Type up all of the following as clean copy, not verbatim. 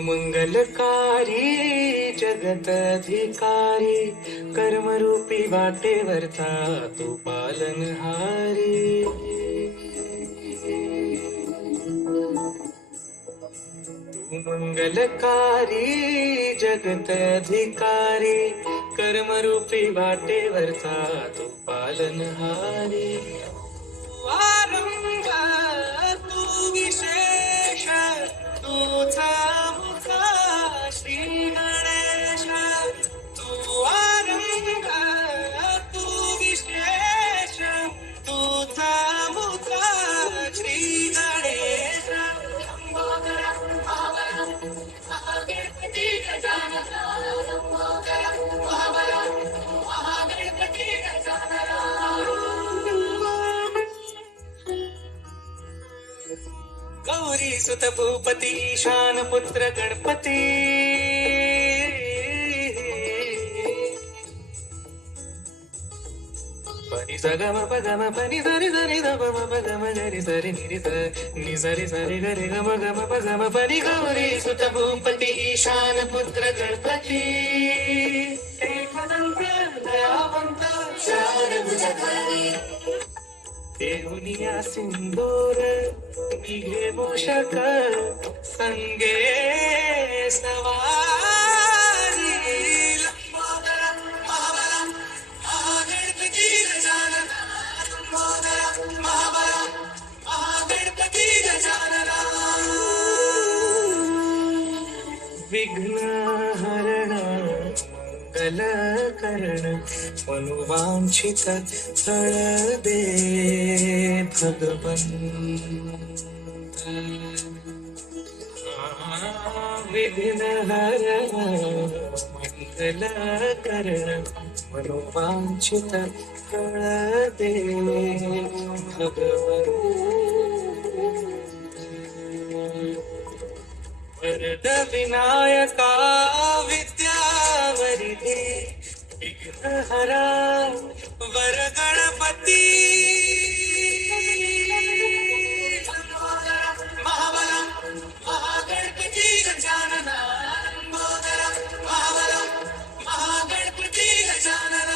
मंगलकारी जगतधिकारी कर्मरूपी वाटेवरचा तू पालनहारी। तू मंगलकारी जगतधिकारी कर्मरूपी वाटेवरचा तू पालनहारी। वारंग तू विशेष तुझा मुखा श्री गणेश। तू वारंग तू विशेष तुझा मुखा श्री गणेश। गौरी सुत भूपती ईशान पुत्र गणपती। पनी सगम पगम पनी सरी सरी ध प प गम गरी सरी निरी स नि सरी सरी गरी गम गम पगम पनी। गौरी सुत भूपती ईशान पुत्र गणपती। एकदंत दयावंत शान भुजधारी देहुनिया सिंदूर निघे मूषक संगे सवारी। लंबोदर महाबला महागणपती गजानन। लंबोदर महाबला महागणपती गजानन। विघ्नहरण मंगलकरण मनुवांछित फळ दे भगवंत। विघ्नहरण मंगलकरण मनोवांछित फळ दे भगवंत। वरद विनायका विद्यावरिधे विघ्नहरा वर गणपती। महाबला महागणपती गजानन। लंबोदर महाबला महागणपती गजानन।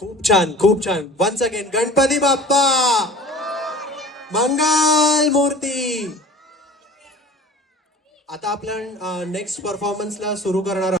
खूप छान खूप छान. वन्स अगेन गणपती बाप्पा मंगल मूर्ती. आता आपण नेक्स्ट परफॉर्मन्सला सुरू करणार